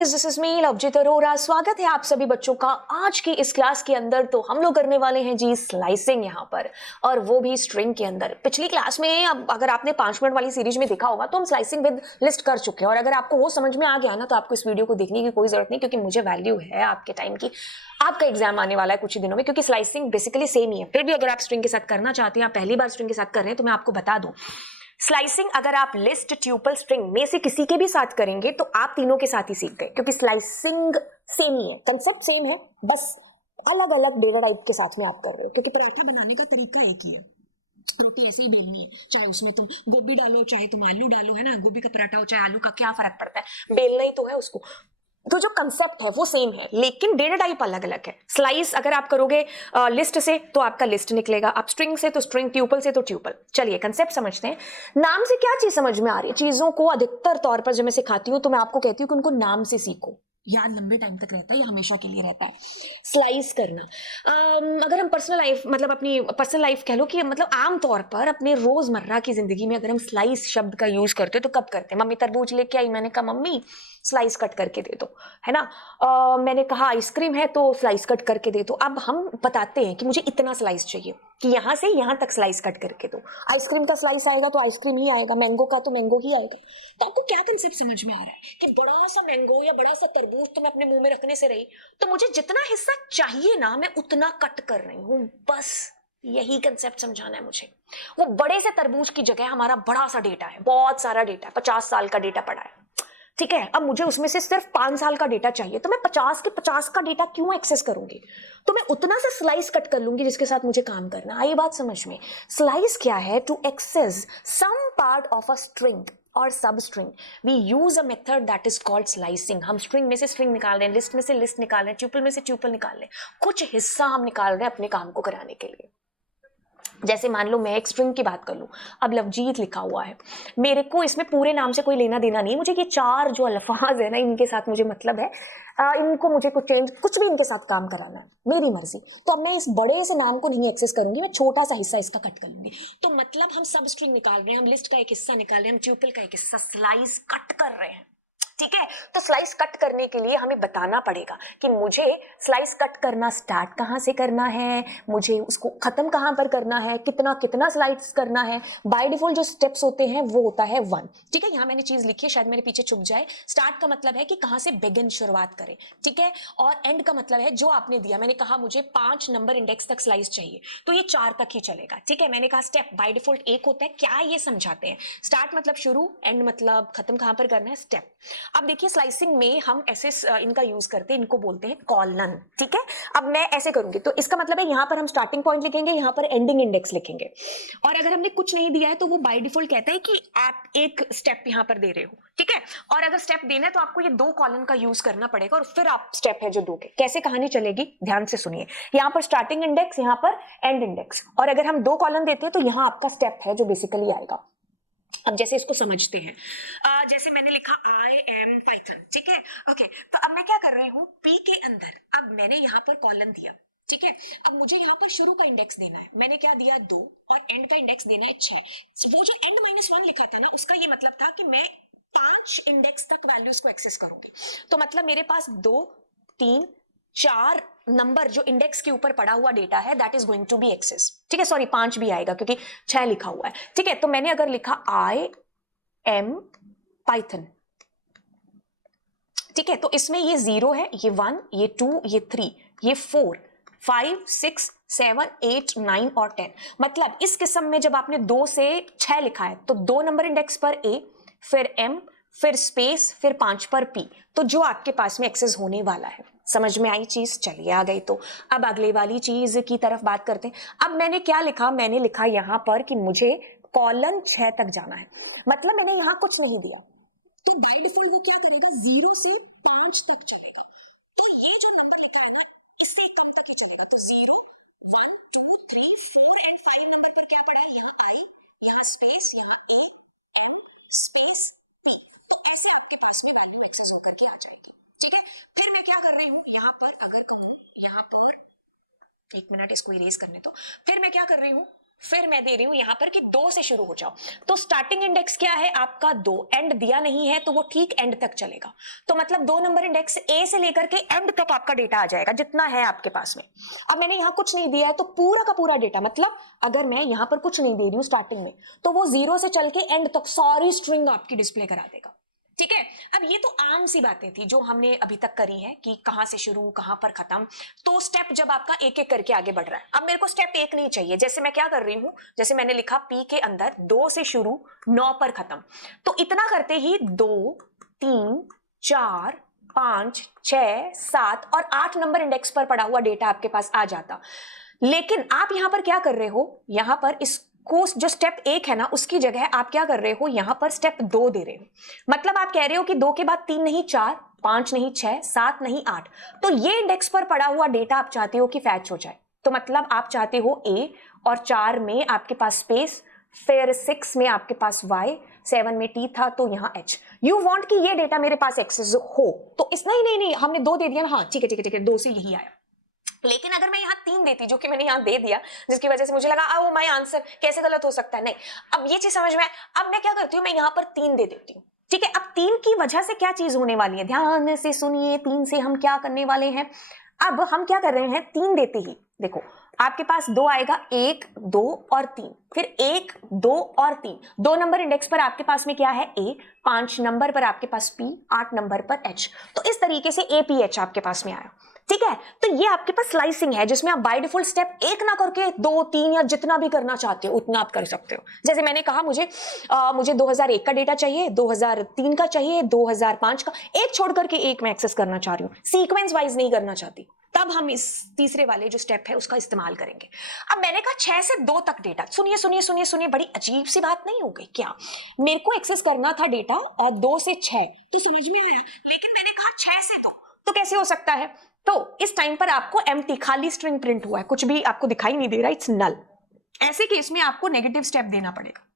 This is me Lovejeet Arora. स्वागत है आप सभी बच्चों का आज की इस क्लास के अंदर। तो हम लोग करने वाले हैं जी स्लाइसिंग यहाँ पर, और वो भी स्ट्रिंग के अंदर। पिछली क्लास में अगर आपने 5 मिनट वाली सीरीज में देखा होगा तो हम स्लाइसिंग विद लिस्ट कर चुके हैं, और अगर आपको वो समझ में आ गया ना तो आपको इस वीडियो को देखने की कोई जरूरत नहीं, क्योंकि मुझे वैल्यू है आपके टाइम की। आपका एग्जाम आने वाला है कुछ ही दिनों में, क्योंकि स्लाइसिंग बेसिकली सेम ही है। फिर भी अगर आप स्ट्रिंग के साथ करना चाहते हैं, आप पहली बार स्ट्रिंग के साथ कर रहे हैं, तो मैं आपको बता दूं, स्लाइसिंग अगर आप लिस्ट, ट्यूपल, स्ट्रिंग में से किसी के भी साथ करेंगे तो आप तीनों के साथ ही सीख गए, क्योंकि स्लाइसिंग सेम ही है, कंसेप्ट सेम है, बस अलग अलग डेटा टाइप के साथ में आप कर रहे हो। क्योंकि पराठा बनाने का तरीका एक ही है, रोटी ऐसे ही बेलनी है, चाहे उसमें तुम गोभी डालो चाहे तुम आलू डालो, है ना। गोभी का पराठा हो चाहे आलू का, क्या फर्क पड़ता है, बेलना ही तो है उसको। तो जो कंसेप्ट है वो सेम है, लेकिन डेटा टाइप अलग अलग है। स्लाइस अगर आप करोगे लिस्ट से तो आपका लिस्ट निकलेगा, आप स्ट्रिंग से तो स्ट्रिंग, ट्यूपल से तो ट्यूपल। चलिए कंसेप्ट समझते हैं। नाम से क्या चीज समझ में आ रही है? चीजों को अधिकतर तौर पर जब मैं सिखाती हूँ तो मैं आपको कहती हूँ कि उनको नाम से सीखो, याद लंबे टाइम तक रहता है, या हमेशा के लिए रहता है। स्लाइस करना, अगर हम पर्सनल लाइफ, मतलब अपनी पर्सनल लाइफ कह लो, कि मतलब आम तौर पर अपने रोजमर्रा की जिंदगी में अगर हम स्लाइस शब्द का यूज करते हो तो कब करते हैं? मम्मी तरबूज लेके आई, मैंने कहा मम्मी स्लाइस कट करके दे दो, है ना। मैंने कहा आइसक्रीम है तो स्लाइस कट करके दे दो। अब हम बताते हैं कि मुझे इतना स्लाइस चाहिए, कि यहां से यहां तक स्लाइस कट करके दो। आइसक्रीम का स्लाइस आएगा तो आइसक्रीम ही आएगा, मैंगो का तो मैंगो ही आएगा। तो आपको क्या कंसेप्ट समझ में आ रहा है कि बड़ा सा मैंगो या बड़ा सा तरबूज तो मैं अपने मुंह में रखने से रही, तो मुझे जितना हिस्सा चाहिए ना मैं उतना कट कर रही हूं, बस यही कंसेप्ट समझाना है मुझे। वो बड़े से तरबूज की जगह हमारा बड़ा सा डेटा है, बहुत सारा डेटा है, 50 साल का डेटा पड़ा है, ठीक है। अब मुझे उसमें से सिर्फ 5 साल का डेटा चाहिए, तो मैं 50 के 50 का डेटा क्यों एक्सेस करूंगी? तो मैं उतना सा स्लाइस कट कर लूंगी जिसके साथ मुझे काम करना। आई बात समझ में? स्लाइस क्या है? To access some part of a string और substring, we use a method that is called slicing. हम स्ट्रिंग में से स्ट्रिंग निकाल रहे हैं, लिस्ट में से लिस्ट निकाल रहे हैं, ट्यूपल में से ट्यूपल निकाल रहे हैं, कुछ हिस्सा हम निकाल रहे हैं अपने काम को कराने के लिए। जैसे मान लो मैं एक स्ट्रिंग की बात कर लूं, अब लवजीत लिखा हुआ है, मेरे को इसमें पूरे नाम से कोई लेना देना नहीं, मुझे ये 4 जो अल्फाज है ना इनके साथ मुझे मतलब है। इनको मुझे कुछ चेंज, कुछ भी इनके साथ काम कराना है, मेरी मर्जी। तो अब मैं इस बड़े से नाम को नहीं एक्सेस करूंगी, मैं छोटा सा हिस्सा इसका कट कर लूंगी। तो मतलब हम सब स्ट्रिंग निकाल रहे हैं, हम लिस्ट का एक हिस्सा निकाल रहे हैं, हम ट्यूपल का एक हिस्सा स्लाइस कट कर रहे हैं, ठीक है। तो स्लाइस कट करने के लिए हमें बताना पड़ेगा कि मुझे स्लाइस कट करना स्टार्ट कहां से करना है, मुझे उसको खत्म कहां पर करना है, कितना कितना स्लाइस करना है। बाय डिफॉल्ट जो स्टेप्स होते हैं वो होता है 1, ठीक है। यहां मैंने चीज लिखी है, शायद मेरे पीछे छुप जाए। स्टार्ट का मतलब है कि कहां से बिगिन, शुरुआत करें, ठीक है। और एंड का मतलब है जो आपने दिया, मैंने कहा मुझे 5 नंबर इंडेक्स तक स्लाइस चाहिए, तो ये 4 तक ही चलेगा, ठीक है। मैंने कहा स्टेप बाय डिफॉल्ट 1 होता है, क्या ये समझाते हैं। स्टार्ट मतलब शुरू, एंड मतलब खत्म कहां पर करना है, स्टेप। अब देखिए स्लाइसिंग में हम ऐसे इनका यूज करते हैं, इनको बोलते हैं कॉलन, ठीक है। अब मैं ऐसे करूंगी तो इसका मतलब है यहां पर हम स्टार्टिंग पॉइंट लिखेंगे, यहां पर एंडिंग इंडेक्स लिखेंगे। और अगर हमने कुछ नहीं दिया है तो वो बाय डिफॉल्ट कहता है कि आप एक स्टेप यहां पर दे रहे हो, ठीक है। और अगर स्टेप देना है तो आपको ये 2 कॉलन का यूज करना पड़ेगा, और फिर आप स्टेप है जो दोगे। कैसे कहानी चलेगी ध्यान से सुनिए। यहां पर स्टार्टिंग इंडेक्स, यहां पर एंड इंडेक्स, और अगर हम 2 कॉलन देते हैं तो यहां आपका स्टेप है जो बेसिकली आएगा। अब जैसे इसको समझते हैं, जैसे मैंने लिखा आई एम पाइथन, ठीक है, ओके। तो अब मैं क्या कर रही हूँ, पी के अंदर अब मैंने यहाँ पर कॉलम दिया, ठीक है। अब मुझे यहाँ पर शुरू का इंडेक्स देना है, मैंने क्या दिया 2, और एंड का इंडेक्स देना है 6। वो जो एंड -1 लिखा था ना, उसका ये मतलब था कि मैं 5 इंडेक्स तक वैल्यूज को एक्सेस करूंगी। तो मतलब मेरे पास 2, 3, 4 नंबर जो इंडेक्स के ऊपर पड़ा हुआ डेटा है, that is going to be access, ठीक है। सॉरी 5 भी आएगा क्योंकि 6 लिखा हुआ है, ठीक है। तो मैंने अगर लिखा आई एम पाइथन, ठीक है, तो इसमें ये 0 है, ये 1, ये 2, ये 3, ये 4, 5, 6, 7, 8, 9 और 10। मतलब इस किस्म में जब आपने 2 से 6 लिखा है तो 2 नंबर इंडेक्स पर ए, फिर एम, फिर स्पेस, फिर 5 पर पी, तो जो आपके पास में एक्सेस होने वाला है। समझ में आई चीज? चलिए आ गई। तो अब अगले वाली चीज की तरफ बात करते हैं। अब मैंने क्या लिखा, मैंने लिखा यहां पर कि मुझे कॉलन 6 तक जाना है, मतलब मैंने यहां कुछ नहीं दिया, तो बाय डिफॉल्ट वो क्या करेगा, 0 से 5 तक चलेगा। तो ये जो नंबर लिखा है ना, इससे एकदम तक ही चलेगा। तो 0, 1, 2, 3, 4 एंड 5 नंबर पर क्या पड़ा है, यहाँ आई, यहाँ स्पेस, यहाँ ए, एम, स्पेस, बी। तो ऐसे आपके पास में वैल्यू एक्सेस होकर के आ जाएगी, ठीक है। फिर मैं क्या कर रही हूँ, यहाँ पर अगर कहूँ, यहाँ पर 1 मिनट इसको इरेज करने, तो फिर मैं क्या कर रही हूँ, फिर मैं दे रही हूं यहां पर कि 2 से शुरू हो जाओ। तो स्टार्टिंग इंडेक्स क्या है आपका 2, एंड दिया नहीं है तो वो ठीक एंड तक चलेगा। तो मतलब 2 नंबर इंडेक्स ए से लेकर के एंड तक आपका डेटा आ जाएगा जितना है आपके पास में। अब मैंने यहां कुछ नहीं दिया है तो पूरा का पूरा डेटा, मतलब अगर मैं यहां पर कुछ नहीं दे रही हूं स्टार्टिंग में तो वो 0 से चल के एंड तक सारी स्ट्रिंग आपकी डिस्प्ले करा देगा। ठीक है, अब ये तो आम सी बातें थी जो हमने अभी तक करी है कि कहां से शुरू कहां पर खत्म। तो स्टेप जब आपका एक एक करके आगे बढ़ रहा है, अब मेरे को स्टेप 1 नहीं चाहिए। जैसे मैं क्या कर रही हूं, जैसे मैंने लिखा पी के अंदर 2 से शुरू 9 पर खत्म, तो इतना करते ही 2 3 4 5 6 7 और 8 नंबर इंडेक्स पर पड़ा हुआ डेटा आपके पास आ जाता। लेकिन आप यहां पर क्या कर रहे हो, यहां पर इस को जो स्टेप 1 है ना उसकी जगह आप क्या कर रहे हो, यहां पर स्टेप 2 दे रहे हो। मतलब आप कह रहे हो कि 2 के बाद 3 नहीं 4, 5 नहीं 6, 7 नहीं 8। तो ये इंडेक्स पर पड़ा हुआ डेटा आप चाहते हो कि फैच हो जाए। तो मतलब आप चाहते हो ए, और 4 में आपके पास स्पेस, फिर 6 में आपके पास y, 7 में t था तो यहां h। यू वांट कि ये डेटा मेरे पास एक्सेस हो। तो इस नहीं हमने 2 दे दिया ना, हाँ ठीक है 2 से यही आया। लेकिन अगर मैं यहाँ 3 देती, जो कि मैंने यहाँ दे दिया, जिसकी वजह से मुझे लगा ओ माय आंसर कैसे गलत हो सकता है, नहीं। अब ये चीज समझ में आए। अब मैं क्या करती हूँ, मैं यहाँ पर 3 दे देती हूँ। ठीक है, अब 3 की वजह से क्या चीज होने वाली है, ध्यान से सुनिए। 3 से हम क्या करने वाले हैं, अब हम क्या कर रहे हैं, 3 देते ही देखो आपके पास 2 आएगा, 1 2 और 3, फिर 1 2 और 3। 2 नंबर इंडेक्स पर आपके पास में क्या है ए, 5 नंबर पर आपके पास पी, 8 नंबर पर एच। तो इस तरीके से एपीएच आपके पास में आया। ठीक है, तो ये आपके पास स्लाइसिंग है जिसमें आप बाय डिफॉल्ट स्टेप 1 ना करके 2 3 या जितना भी करना चाहते हो उतना आप कर सकते हो। जैसे मैंने कहा मुझे 2001 का डेटा चाहिए, 2003 का चाहिए, 2005 का, एक छोड़ करके एक मैं एक्सेस करना चाह रही हूँ, सीक्वेंस वाइज नहीं करना चाहती। तब हम इस तीसरे वाले जो स्टेप है उसका इस्तेमाल करेंगे। अब मैंने कहा 6 से 2 तक डेटा, सुनिए, बड़ी अजीब सी बात नहीं हो गई क्या? मेरे को एक्सेस करना था डेटा 2 से 6, तो समझ में आया, लेकिन मैंने कहा 6 से 2, तो कैसे हो सकता है? तो इस टाइम पर आपको एम्प्टी, खाली स्ट्रिंग प्रिंट हुआ है, कुछ भी आपको दिखाई नहीं दे रहा, इट्स नल। ऐसे केस में आपको नेगेटिव स्टेप देना पड़ेगा।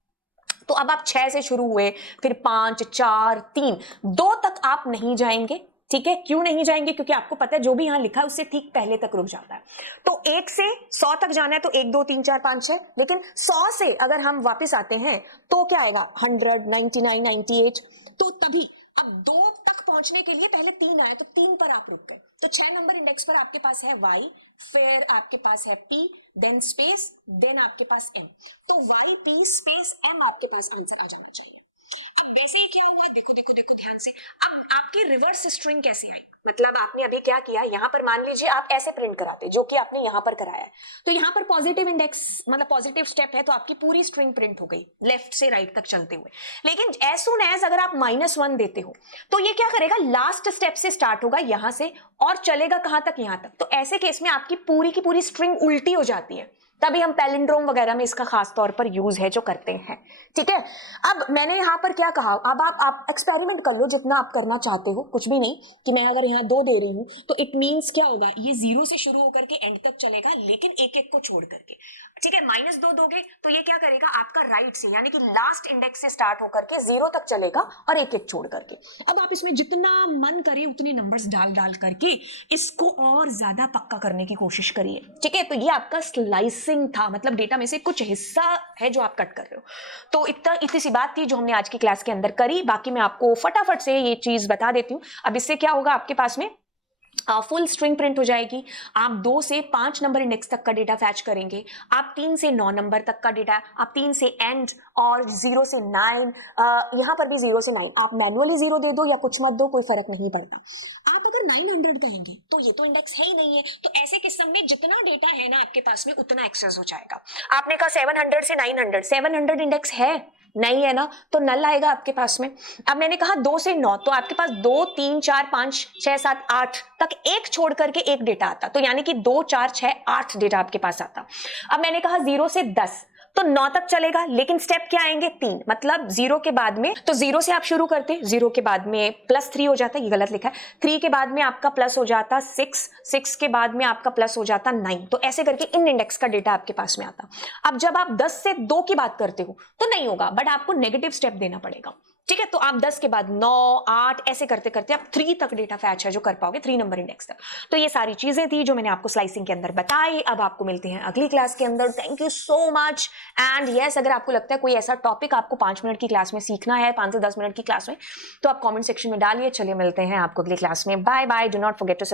तो अब आप 6 से शुरू हुए, फिर 5 4 3 2 तक आप नहीं जाएंगे। ठीक है, क्यों नहीं जाएंगे? क्योंकि आपको पता है जो भी यहां लिखा है उससे ठीक पहले तक रुक जाता है। तो 1 से 100 तक जाना है तो 1 2 3 4 5 6, लेकिन 100 से अगर हम वापस आते हैं तो क्या आएगा, 100 99 98। तो तभी अब 2 तक पहुंचने के लिए पहले 3 आए, तो 3 पर आप रुक गए। तो 6 नंबर इंडेक्स पर आपके पास है y, फिर आपके पास है p, देन स्पेस, देन आपके पास m। तो y p स्पेस m आपके पास आंसर आ जाना चाहिए। अब ऐसे ही क्या हुआ, देखो ध्यान से। अब आपकी रिवर्स स्ट्रिंग कैसे आई, मतलब आपने अभी क्या किया, यहाँ पर मान लीजिए आप ऐसे प्रिंट कराते जो कि आपने यहाँ पर कराया है, तो यहाँ पर पॉजिटिव इंडेक्स मतलब पॉजिटिव स्टेप है तो आपकी पूरी स्ट्रिंग प्रिंट हो गई लेफ्ट से राइट तक चलते हुए। लेकिन एज सून एज अगर आप -1 देते हो तो ये क्या करेगा, लास्ट स्टेप से स्टार्ट होगा यहां से और चलेगा कहां तक, यहां तक। तो ऐसे केस में आपकी पूरी की पूरी स्ट्रिंग उल्टी हो जाती है। तभी हम पैलिंड्रोम वगैरह में इसका खास तौर पर यूज है जो करते हैं। ठीक है, अब मैंने यहाँ पर क्या कहा, अब आप एक्सपेरिमेंट कर लो जितना आप करना चाहते हो, कुछ भी नहीं कि मैं अगर यहाँ 2 दे रही हूँ तो इट मींस क्या होगा, ये 0 से शुरू होकर के एंड तक चलेगा, लेकिन एक एक को छोड़ करके। ठीक है, -2 दोगे तो ये क्या करेगा, आपका राइट से यानी कि लास्ट इंडेक्स से स्टार्ट होकर के 0 तक चलेगा और एक एक छोड़ करके। अब आप इसमें जितना मन करे उतने नंबर्स डाल करके इसको और ज्यादा पक्का करने की कोशिश करिए। ठीक है, तो ये आपका स्लाइसिंग था, मतलब डेटा में से कुछ हिस्सा है जो आप कट कर रहे हो। तो इतनी सी बात थी जो हमने आज की क्लास के अंदर करी। बाकी मैं आपको फटाफट से ये चीज बता देती हूँ। अब इससे क्या होगा, आपके पास में फुल स्ट्रिंग प्रिंट हो जाएगी। आप 2 से 5 नंबर इंडेक्स तक का डेटा फैच करेंगे, आप 3 से 9 नंबर तक का डेटा, आप 3 से एंड और 0 से 9, यहां पर भी 0 से 9 आप मैन्युअली 0 दे दो या कुछ मत दो, कोई फर्क नहीं पड़ता। आप अगर 900 कहेंगे तो ये तो इंडेक्स है ही नहीं है, तो ऐसे किस्म में जितना डेटा है ना आपके पास में उतना एक्सेस हो जाएगा। आपने कहा 700 से 900, 700 इंडेक्स है नहीं है ना, तो नल आएगा आपके पास में। अब मैंने कहा 2 से 9, तो आपके पास 2 3 4 5 6 7 8 तक एक छोड़ करके एक डेटा आता, तो यानी कि 2 4 6 8 डेटा आपके पास आता। अब मैंने कहा 0 से 10, तो 9 तक चलेगा, लेकिन स्टेप क्या आएंगे, 3, मतलब 0 के बाद में, तो 0 से आप शुरू करते, 0 के बाद में +3 हो जाता, ये गलत लिखा है, 3 के बाद में आपका प्लस हो जाता 6, 6 के बाद में आपका प्लस हो जाता 9, तो ऐसे करके इन इंडेक्स का डेटा आपके पास में आता। अब जब आप 10 से 2 की बात करते हो तो नहीं होगा, बट आपको नेगेटिव स्टेप देना पड़ेगा। ठीक है, तो आप 10 के बाद 9, 8 ऐसे करते करते आप 3 तक डेटा फैच है जो कर पाओगे, 3 नंबर इंडेक्स तक। तो ये सारी चीजें थी जो मैंने आपको स्लाइसिंग के अंदर बताई। अब आपको मिलते हैं अगली क्लास के अंदर। Thank you so much. And yes, अगर आपको लगता है कोई ऐसा टॉपिक आपको 5 मिनट की क्लास में सीखना है, 5 से 10 मिनट की क्लास में, तो आप कॉमेंट सेक्शन में डालिए। चलिए मिलते हैं आपको अगली क्लास में। Bye bye. Do not forget to